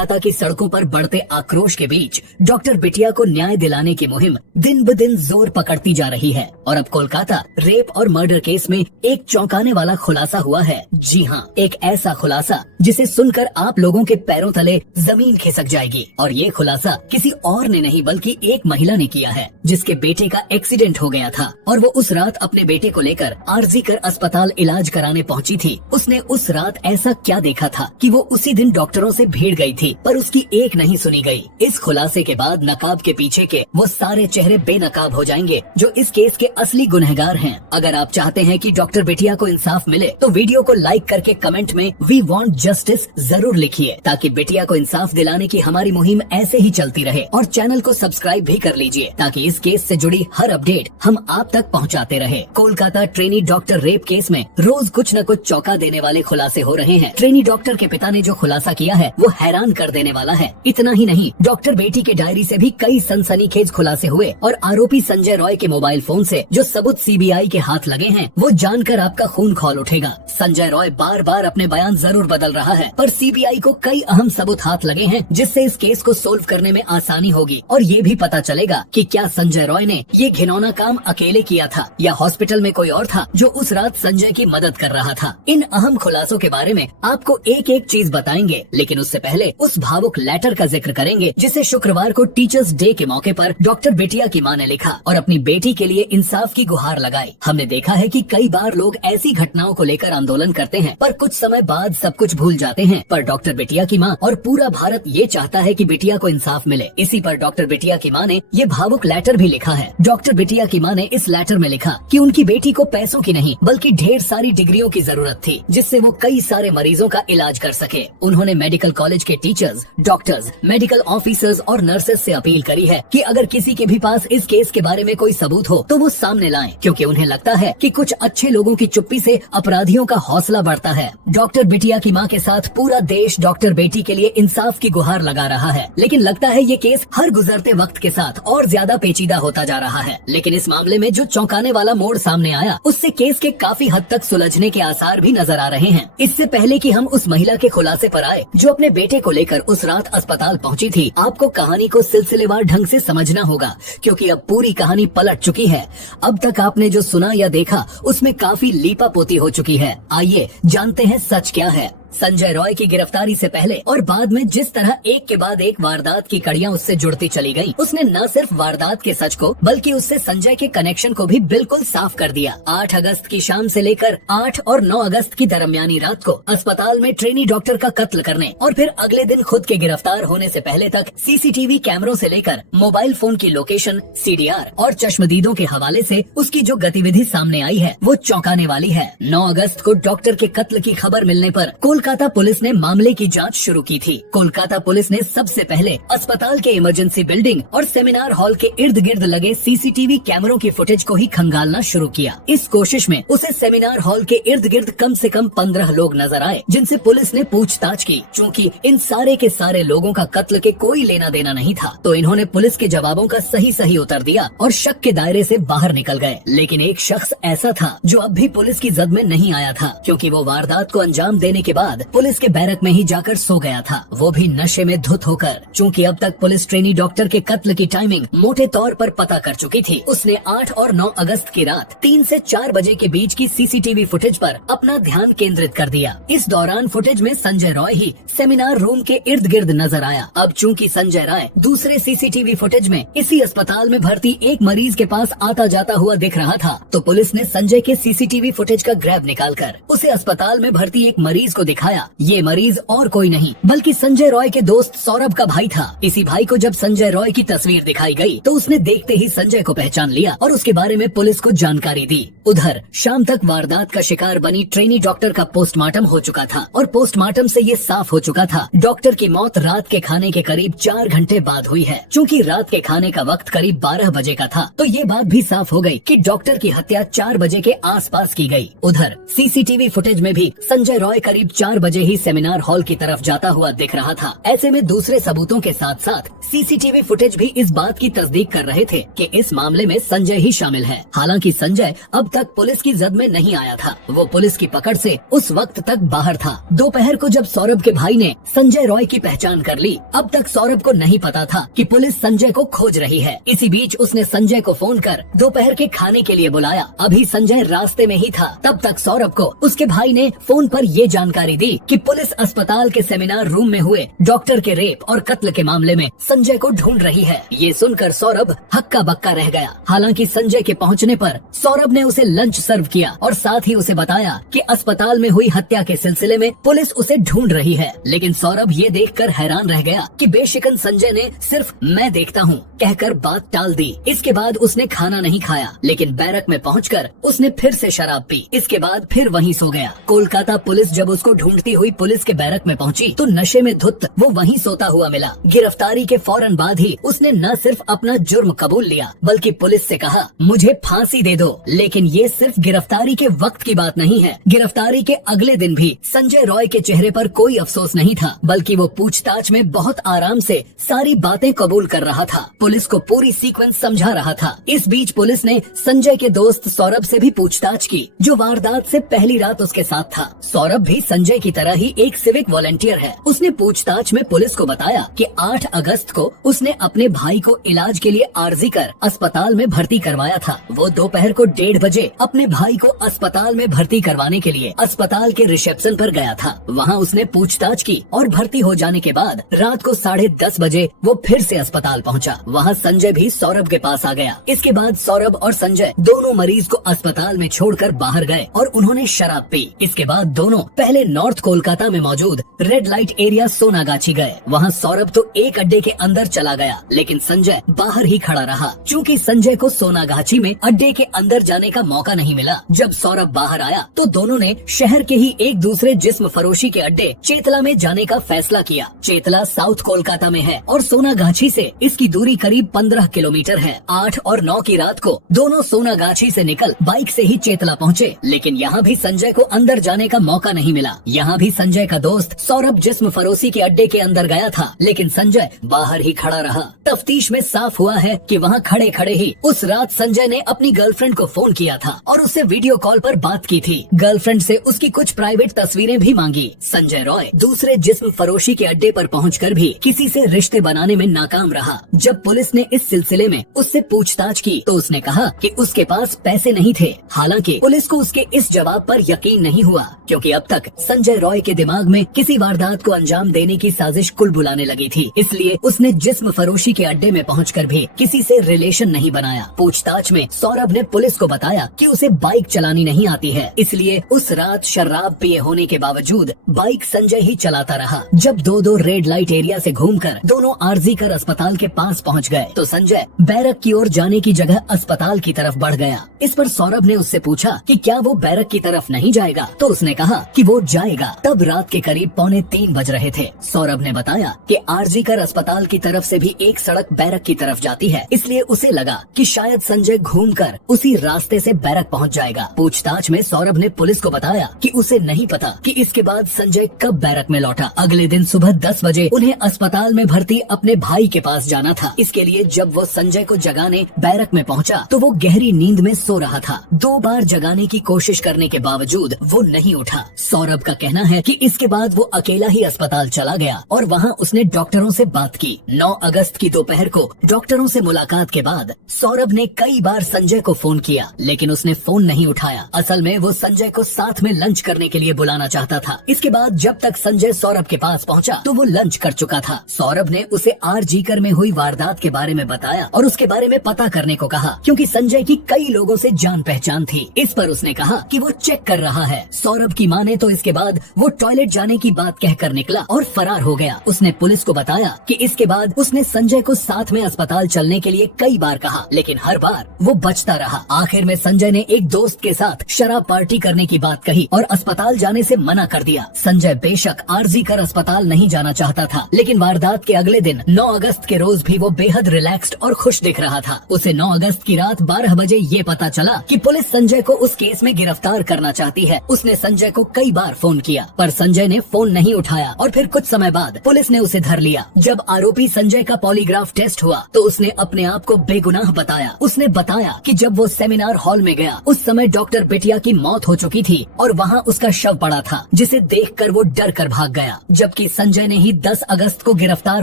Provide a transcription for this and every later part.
कोलकाता की सड़कों पर बढ़ते आक्रोश के बीच डॉक्टर बिटिया को न्याय दिलाने की मुहिम दिन ब दिन जोर पकड़ती जा रही है और अब कोलकाता रेप और मर्डर केस में एक चौंकाने वाला खुलासा हुआ है। जी हाँ, एक ऐसा खुलासा जिसे सुनकर आप लोगों के पैरों तले जमीन खिसक जाएगी। और ये खुलासा किसी और ने नहीं बल्कि एक महिला ने किया है, जिसके बेटे का एक्सीडेंट हो गया था और वो उस रात अपने बेटे को लेकर आरजी कर अस्पताल इलाज कराने पहुंची थी। उसने उस रात ऐसा क्या देखा था कि वो उसी दिन डॉक्टरों से भीड़ गई थी, पर उसकी एक नहीं सुनी गई। इस खुलासे के बाद नकाब के पीछे के वो सारे चेहरे बेनकाब हो जाएंगे जो इस केस के असली गुनहगार हैं। अगर आप चाहते हैं कि डॉक्टर बिटिया को इंसाफ मिले तो वीडियो को लाइक करके कमेंट में वी वांट जस्टिस जरूर लिखिए, ताकि बिटिया को इंसाफ दिलाने की हमारी मुहिम ऐसे ही चलती रहे। और चैनल को सब्सक्राइब भी कर लीजिए ताकि इस केस से जुड़ी हर अपडेट हम आप तक पहुंचाते रहे। Kolkata trainee doctor rape case में रोज कुछ न कुछ चौंका देने वाले खुलासे हो रहे हैं। ट्रेनी डॉक्टर के पिता ने जो खुलासा किया है वो हैरान कर देने वाला है। इतना ही नहीं, डॉक्टर बेटी की डायरी से भी कई सनसनीखेज खुलासे हुए और आरोपी संजय रॉय के मोबाइल फोन से जो सबूत सीबीआई के हाथ लगे हैं वो जानकर आपका खून खौल उठेगा। संजय रॉय बार बार अपने बयान जरूर बदल रहा है, पर सीबीआई को कई अहम सबूत हाथ लगे हैं जिससे इस केस को सोल्व करने में आसानी होगी और ये भी पता चलेगा कि क्या संजय रॉय ने ये घिनौना काम अकेले किया था या हॉस्पिटल में कोई और था जो उस रात संजय की मदद कर रहा था। इन अहम खुलासों के बारे में आपको एक एक चीज बताएंगे, लेकिन उससे पहले उस भावुक लेटर का जिक्र करेंगे जिसे शुक्रवार को टीचर्स डे के मौके पर डॉक्टर बिटिया की मां ने लिखा और अपनी बेटी के लिए इंसाफ की गुहार लगाई। हमने देखा है कि कई बार लोग ऐसी घटनाओं को लेकर आंदोलन करते हैं पर कुछ समय बाद सब कुछ भूल जाते हैं, पर डॉक्टर बिटिया की मां और पूरा भारत ये चाहता है कि बिटिया को इंसाफ मिले। इसी पर डॉक्टर बिटिया की मां ने ये भावुक लेटर भी लिखा है। डॉक्टर बिटिया की मां ने इस लेटर में लिखा कि उनकी बेटी को पैसों की नहीं बल्कि ढेर सारी डिग्रियों की जरूरत थी जिससे वो कई सारे मरीजों का इलाज कर सके। उन्होंने मेडिकल कॉलेज के टीचर्स, डॉक्टर्स, मेडिकल ऑफिसर्स और नर्सेस से अपील करी है कि अगर किसी के भी पास इस केस के बारे में कोई सबूत हो तो वो सामने लाएं, क्योंकि उन्हें लगता है कि कुछ अच्छे लोगों की चुप्पी से अपराधियों का हौसला बढ़ता है। डॉक्टर बिटिया की मां के साथ पूरा देश डॉक्टर बेटी के लिए इंसाफ की गुहार लगा रहा है, लेकिन लगता है ये केस हर गुजरते वक्त के साथ और ज्यादा पेचीदा होता जा रहा है। लेकिन इस मामले में जो चौंकाने वाला मोड़ सामने आया उससे केस के काफी हद तक सुलझने के आसार भी नजर आ रहे हैं। इससे पहले कि हम उस महिला के खुलासे पर आए जो अपने बेटे को लेकर उस रात अस्पताल पहुंची थी, आपको कहानी को सिलसिलेवार ढंग से समझना होगा, क्योंकि अब पूरी कहानी पलट चुकी है। अब तक आपने जो सुना या देखा उसमें काफी लीपापोती हो चुकी है। आइए जानते हैं सच क्या है। संजय रॉय की गिरफ्तारी से पहले और बाद में जिस तरह एक के बाद एक वारदात की कड़ियां उससे जुड़ती चली गईं, उसने न सिर्फ वारदात के सच को बल्कि उससे संजय के कनेक्शन को भी बिल्कुल साफ कर दिया। 8 अगस्त की शाम से लेकर 8 और 9 अगस्त की दरमियानी रात को अस्पताल में ट्रेनी डॉक्टर का कत्ल करने और फिर अगले दिन खुद के गिरफ्तार होने से पहले तक सीसीटीवी कैमरों से लेकर मोबाइल फोन की लोकेशन, सीडीआर और चश्मदीदों के हवाले से उसकी जो गतिविधि सामने आई है वो चौंकाने वाली है। 9 अगस्त को डॉक्टर के कत्ल की खबर मिलने पर कोलकाता पुलिस ने मामले की जांच शुरू की थी। कोलकाता पुलिस ने सबसे पहले अस्पताल के इमरजेंसी बिल्डिंग और सेमिनार हॉल के इर्द गिर्द लगे सीसीटीवी कैमरों की फुटेज को ही खंगालना शुरू किया। इस कोशिश में उसे सेमिनार हॉल के इर्द गिर्द कम से कम 15 लोग नजर आए, जिनसे पुलिस ने पूछताछ की। चूँकि इन सारे के सारे लोगों का कत्ल के कोई लेना देना नहीं था, तो इन्होंने पुलिस के जवाबों का सही उत्तर दिया और शक के दायरे से बाहर निकल गए। लेकिन एक शख्स ऐसा था जो अब भी पुलिस की जद में नहीं आया था, क्योंकि वो वारदात को अंजाम देने के बाद पुलिस के बैरक में ही जाकर सो गया था, वो भी नशे में धुत होकर। चूँकि अब तक पुलिस ट्रेनी डॉक्टर के कत्ल की टाइमिंग मोटे तौर पर पता कर चुकी थी, उसने 8 और 9 अगस्त की रात 3 से 4 बजे के बीच की सीसीटीवी फुटेज पर अपना ध्यान केंद्रित कर दिया। इस दौरान फुटेज में संजय रॉय ही सेमिनार रूम के इर्द गिर्द नजर आया। अब चूँकि संजय रॉय दूसरे सीसीटीवी फुटेज में इसी अस्पताल में भर्ती एक मरीज के पास आता जाता हुआ दिख रहा था, तो पुलिस ने संजय के सीसीटीवी फुटेज का ग्रैब निकालकर उसे अस्पताल में भर्ती एक मरीज को दिखाया। ये मरीज और कोई नहीं बल्कि संजय रॉय के दोस्त सौरभ का भाई था। इसी भाई को जब संजय रॉय की तस्वीर दिखाई गई तो उसने देखते ही संजय को पहचान लिया और उसके बारे में पुलिस को जानकारी दी। उधर शाम तक वारदात का शिकार बनी ट्रेनी डॉक्टर का पोस्टमार्टम हो चुका था और पोस्टमार्टम से ये साफ हो चुका था डॉक्टर की मौत रात के खाने के करीब 4 घंटे बाद हुई है। चूँकि रात के खाने का वक्त करीब 12 बजे का था, तो ये बात भी साफ हो गई कि डॉक्टर की हत्या 4 बजे के आसपास की गई। उधर सीसीटीवी फुटेज में भी संजय रॉय करीब 4 4 बजे ही सेमिनार हॉल की तरफ जाता हुआ दिख रहा था। ऐसे में दूसरे सबूतों के साथ साथ सीसीटीवी फुटेज भी इस बात की तस्दीक कर रहे थे कि इस मामले में संजय ही शामिल है। हालांकि संजय अब तक पुलिस की जद में नहीं आया था, वो पुलिस की पकड़ से उस वक्त तक बाहर था। दोपहर को जब सौरभ के भाई ने संजय रॉय की पहचान कर ली, अब तक सौरभ को नहीं पता था कि पुलिस संजय को खोज रही है। इसी बीच उसने संजय को फोन कर दोपहर के खाने के लिए बुलाया। अभी संजय रास्ते में ही था, तब तक सौरभ को उसके भाई ने फोन पर ये जानकारी दी कि पुलिस अस्पताल के सेमिनार रूम में हुए डॉक्टर के रेप और कत्ल के मामले में संजय को ढूंढ रही है। ये सुनकर सौरभ हक्का बक्का रह गया। हालांकि संजय के पहुंचने पर सौरभ ने उसे लंच सर्व किया और साथ ही उसे बताया कि अस्पताल में हुई हत्या के सिलसिले में पुलिस उसे ढूंढ रही है। लेकिन सौरभ ये देखकर हैरान रह गया कि बेशिकन संजय ने सिर्फ मैं देखता हूँ कहकर बात टाल दी। इसके बाद उसने खाना नहीं खाया, लेकिन बैरक में पहुंचकर उसने फिर से शराब पी। इसके बाद फिर वहीं सो गया। कोलकाता पुलिस जब उसको ढूंढती हुई पुलिस के बैरक में पहुंची तो नशे में धुत वो वहीं सोता हुआ मिला। गिरफ्तारी के फौरन बाद ही उसने न सिर्फ अपना जुर्म कबूल लिया, बल्कि पुलिस से कहा मुझे फांसी दे दो। लेकिन ये सिर्फ गिरफ्तारी के वक्त की बात नहीं है। गिरफ्तारी के अगले दिन भी संजय रॉय के चेहरे पर कोई अफसोस नहीं था, बल्कि वो पूछताछ में बहुत आराम से सारी बातें कबूल कर रहा था। पुलिस को पूरी सीक्वेंस समझा रहा था। इस बीच पुलिस ने संजय के दोस्त सौरभ से भी पूछताछ की, जो वारदात से पहली रात उसके साथ था। सौरभ भी संजय की तरह ही एक सिविक वॉलंटियर है। उसने पूछताछ में पुलिस को बताया कि 8 अगस्त को उसने अपने भाई को इलाज के लिए आर्जी कर अस्पताल में भर्ती करवाया था। वो दोपहर को 1:30 बजे अपने भाई को अस्पताल में भर्ती करवाने के लिए अस्पताल के रिसेप्शन पर गया था। वहाँ उसने पूछताछ की और भर्ती हो जाने के बाद रात को 10:30 बजे वो फिर से अस्पताल पहुँचा। वहाँ संजय भी सौरभ के पास आ गया। इसके बाद सौरभ और संजय दोनों मरीज को अस्पताल में छोड़कर बाहर गए और उन्होंने शराब पी। इसके बाद दोनों पहले नॉर्थ कोलकाता में मौजूद रेड लाइट एरिया सोनागाछी गए। वहाँ सौरभ तो एक अड्डे के अंदर चला गया, लेकिन संजय बाहर ही खड़ा रहा। चूँकि संजय को सोनागाछी में अड्डे के अंदर जाने का मौका नहीं मिला। जब सौरभ बाहर आया तो दोनों ने शहर के ही एक दूसरे जिस्म फरोशी के अड्डे चेतला में जाने का फैसला किया। चेतला साउथ कोलकाता में है और सोनागाछी से इसकी दूरी करीब 15 किलोमीटर है। 8 और 9 की रात को दोनों सोनागाछी से निकल बाइक से ही चेतला पहुँचे, लेकिन यहाँ भी संजय को अंदर जाने का मौका नहीं मिला। यहाँ भी संजय का दोस्त सौरभ जिस्म फरोशी के अड्डे के अंदर गया था, लेकिन संजय बाहर ही खड़ा रहा। तफ्तीश में साफ हुआ है कि वहाँ खड़े खड़े ही उस रात संजय ने अपनी गर्लफ्रेंड को फोन किया था और उससे वीडियो कॉल पर बात की थी। गर्लफ्रेंड से उसकी कुछ प्राइवेट तस्वीरें भी मांगी। संजय रॉय दूसरे जिस्म फरोशी के अड्डे पर पहुंचकर भी किसी से रिश्ते बनाने में नाकाम रहा। जब पुलिस ने इस सिलसिले में उससे पूछताछ की तो उसने कहा कि उसके पास पैसे नहीं थे। हालांकि पुलिस को उसके इस जवाब पर यकीन नहीं हुआ, क्योंकि अब तक संजय रॉय के दिमाग में किसी वारदात को अंजाम देने की साजिश कुल बुलाने लगी थी। इसलिए उसने जिस्म फरोशी के अड्डे में पहुंचकर भी किसी से रिलेशन नहीं बनाया। पूछताछ में सौरभ ने पुलिस को बताया कि उसे बाइक चलानी नहीं आती है, इसलिए उस रात शराब पिए होने के बावजूद बाइक संजय ही चलाता रहा। जब दो रेड लाइट एरिया से घूमकर दोनों आरजी कर अस्पताल के पास पहुंच गए तो संजय बैरक की ओर जाने की जगह अस्पताल की तरफ बढ़ गया। इस पर सौरभ ने उससे पूछा कि क्या वो बैरक की तरफ नहीं जाएगा, तो उसने कहा कि वो जाएगा। तब रात के करीब 2:45 बज रहे थे। सौरभ ने बताया कि आरजी कर अस्पताल की तरफ से भी एक सड़क बैरक की तरफ जाती है, इसलिए उसे लगा कि शायद संजय घूमकर उसी रास्ते से बैरक पहुंच जाएगा। पूछताछ में सौरभ ने पुलिस को बताया कि उसे नहीं पता कि इसके बाद संजय कब बैरक में लौटा। अगले दिन सुबह 10 बजे उन्हें अस्पताल में भर्ती अपने भाई के पास जाना था। इसके लिए जब वो संजय को जगाने बैरक में पहुंचा तो वो गहरी नींद में सो रहा था। 2 बार जगाने की कोशिश करने के बावजूद वो नहीं उठा। सौरभ का कहना है कि इसके बाद वो अकेला ही अस्पताल चला गया और वहाँ उसने डॉक्टरों से बात की। 9 अगस्त की दोपहर को डॉक्टरों से मुलाकात के बाद सौरभ ने कई बार संजय को फोन किया, लेकिन उसने फोन नहीं उठाया। असल में वो संजय को साथ में लंच करने के लिए बुलाना चाहता था। इसके बाद जब तक संजय सौरभ के पास पहुंचा तो वो लंच कर चुका था। सौरभ ने उसे आरजी कर में हुई वारदात के बारे में बताया और उसके बारे में पता करने को कहा, क्योंकि संजय की कई लोगों से जान पहचान थी। इस पर उसने कहा कि वो चेक कर रहा है। सौरभ की माने तो इसके बाद वो टॉयलेट जाने की बात कहकर निकला और फरार हो गया। उसने पुलिस को बताया कि इसके बाद उसने संजय को साथ में अस्पताल चलने के लिए कई बार कहा, लेकिन हर बार वो बचता रहा। आखिर में संजय ने एक दोस्त के साथ शराब पार्टी करने की बात कही और अस्पताल जाने से मना कर दिया। संजय बेशक आरजी कर अस्पताल नहीं जाना चाहता था, लेकिन वारदात के अगले दिन 9 अगस्त के रोज भी वो बेहद रिलैक्स्ड और खुश दिख रहा था। उसे 9 अगस्त की रात 12 बजे ये पता चला कि पुलिस संजय को उस केस में गिरफ्तार करना चाहती है। उसने संजय को कई बार फोन फोन किया, पर संजय ने फोन नहीं उठाया और फिर कुछ समय बाद पुलिस ने उसे धर लिया। जब आरोपी संजय का पॉलीग्राफ टेस्ट हुआ तो उसने अपने आप को बेगुनाह बताया। उसने बताया कि जब वो सेमिनार हॉल में गया उस समय डॉक्टर बिटिया की मौत हो चुकी थी और वहाँ उसका शव पड़ा था, जिसे देखकर वो डर कर भाग गया। जबकि संजय ने ही 10 अगस्त को गिरफ्तार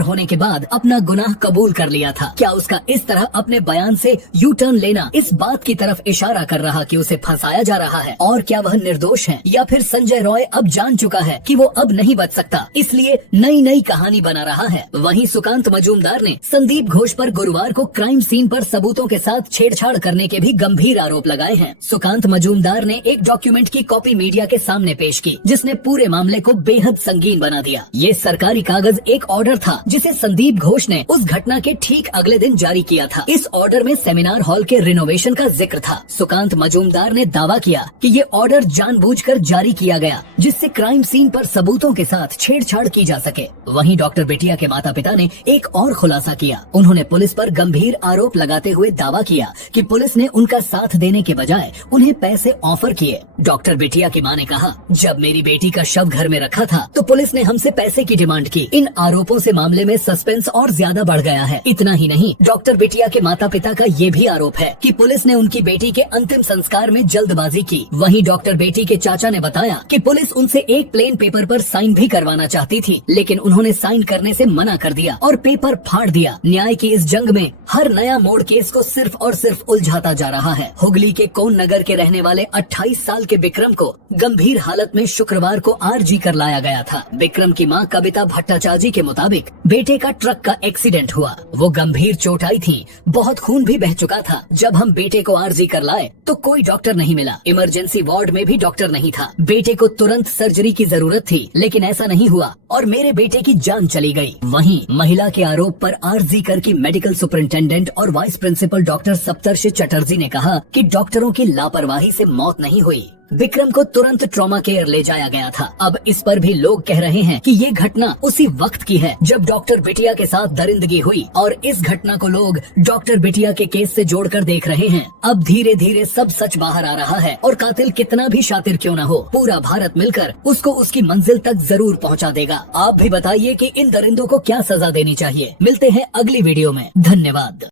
होने के बाद अपना गुनाह कबूल कर लिया था। क्या उसका इस तरह अपने बयान से यू टर्न लेना इस बात की तरफ इशारा कर रहा कि उसे फंसाया जा रहा है? और क्या वह निर्दोष है, या फिर संजय रॉय अब जान चुका है कि वो अब नहीं बच सकता, इसलिए नई नई कहानी बना रहा है? वहीं सुकांत मजूमदार ने संदीप घोष पर गुरुवार को क्राइम सीन पर सबूतों के साथ छेड़छाड़ करने के भी गंभीर आरोप लगाए हैं। सुकांत मजूमदार ने एक डॉक्यूमेंट की कॉपी मीडिया के सामने पेश की, जिसने पूरे मामले को बेहद संगीन बना दिया। ये सरकारी कागज एक ऑर्डर था जिसे संदीप घोष ने उस घटना के ठीक अगले दिन जारी किया था। इस ऑर्डर में सेमिनार हॉल के रिनोवेशन का जिक्र था। सुकांत मजूमदार ने दावा किया कि ये ऑर्डर जानबूझकर जारी किया गया जिससे क्राइम सीन पर सबूतों के साथ छेड़छाड़ की जा सके। वहीं डॉक्टर बिटिया के माता पिता ने एक और खुलासा किया। उन्होंने पुलिस पर गंभीर आरोप लगाते हुए दावा किया कि पुलिस ने उनका साथ देने के बजाय उन्हें पैसे ऑफर किए। डॉक्टर बिटिया की मां ने कहा, जब मेरी बेटी का शव घर में रखा था तो पुलिस ने हमसे पैसे की डिमांड की। इन आरोपों से मामले में सस्पेंस और ज्यादा बढ़ गया है। इतना ही नहीं, डॉक्टर बिटिया के माता पिता का ये भी आरोप है कि पुलिस ने उनकी बेटी के अंतिम संस्कार में जल्दबाजी की। वहीं डॉक्टर बेटी के चाचा ने बताया कि पुलिस उनसे एक प्लेन पेपर पर साइन भी करवाना चाहती थी, लेकिन उन्होंने साइन करने से मना कर दिया और पेपर फाड़ दिया। न्याय की इस जंग में हर नया मोड़ केस को सिर्फ और सिर्फ उलझाता जा रहा है। हुगली के कोन नगर के रहने वाले 28 साल के विक्रम को गंभीर हालत में शुक्रवार को आरजी कर लाया गया था। विक्रम की मां कविता भट्टाचार्य के मुताबिक बेटे का ट्रक का एक्सीडेंट हुआ। वो गंभीर चोट आई थी, बहुत खून भी बह चुका था। जब हम बेटे को आरजी कर लाए तो कोई डॉक्टर नहीं मिला, इमरजेंसी वार्ड में भी डॉक्टर नहीं था। बेटे को तुरंत सर्जरी की जरूरत थी, लेकिन ऐसा नहीं हुआ और मेरे बेटे की जान चली गई। वहीं महिला के आरोप पर आरजी कर की मेडिकल सुपरिंटेंडेंट और वाइस प्रिंसिपल डॉक्टर सप्तर्षि चटर्जी ने कहा कि डॉक्टरों की लापरवाही से मौत नहीं हुई, विक्रम को तुरंत ट्रॉमा केयर ले जाया गया था। अब इस पर भी लोग कह रहे हैं कि ये घटना उसी वक्त की है जब डॉक्टर बिटिया के साथ दरिंदगी हुई और इस घटना को लोग डॉक्टर बिटिया के केस से जोड़कर देख रहे हैं। अब धीरे धीरे सब सच बाहर आ रहा है और कातिल कितना भी शातिर क्यों न हो, पूरा भारत मिलकर उसको उसकी मंजिल तक जरूर पहुंचा देगा। आप भी बताइए कि इन दरिंदों को क्या सजा देनी चाहिए। मिलते हैं अगली वीडियो में। धन्यवाद।